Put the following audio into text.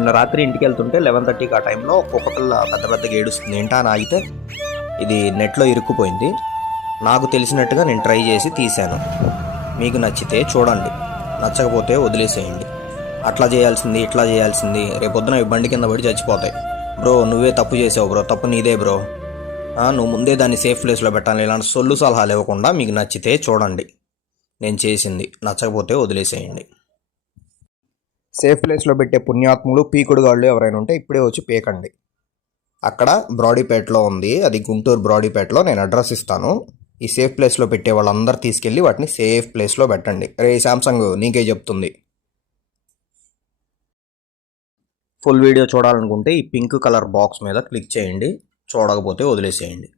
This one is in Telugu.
నిన్న రాత్రి ఇంటికి వెళ్తుంటే 11:30కి ఆ టైంలో కుక్క పిల్ల పెద్ద పెద్దగా ఏడుస్తుంది. ఏంటా అని ఆగితే ఇది నెట్లో ఇరుక్కుపోయింది. నాకు తెలిసినట్టుగా నేను ట్రై చేసి తీశాను. మీకు నచ్చితే చూడండి, నచ్చకపోతే వదిలేసేయండి. అట్లా చేయాల్సింది ఇట్లా చేయాల్సింది, రేపొద్దున బండి కింద పడి చచ్చిపోతాయి. బ్రో నువ్వే తప్పు చేసావు బ్రో, తప్పు నీదే బ్రో, నువ్వు ముందే దాన్ని సేఫ్ ప్లేస్లో పెట్టాలి, ఇలాంటి సొల్లు సలహాలు ఇవ్వకుండా మీకు నచ్చితే చూడండి, నేను చేసింది, నచ్చకపోతే వదిలేసేయండి. సేఫ్ ప్లేస్లో పెట్టే పుణ్యాత్ములు పీకుడుగాళ్ళు ఎవరైనా ఉంటే ఇప్పుడే వచ్చి పీకండి. అక్కడ బ్రాడీపేటలో ఉంది, అది గుంటూరు బ్రాడీపేటలో. నేను అడ్రస్ ఇస్తాను. ఈ సేఫ్ ప్లేస్లో పెట్టే వాళ్ళందరూ తీసుకెళ్ళి వాటిని సేఫ్ ప్లేస్లో పెట్టండి. రే శాంసంగ్ నీకే చెప్తుంది. ఫుల్ వీడియో చూడాలనుకుంటే ఈ పింక్ కలర్ బాక్స్ మీద క్లిక్ చేయండి, చూడకపోతే వదిలేసేయండి.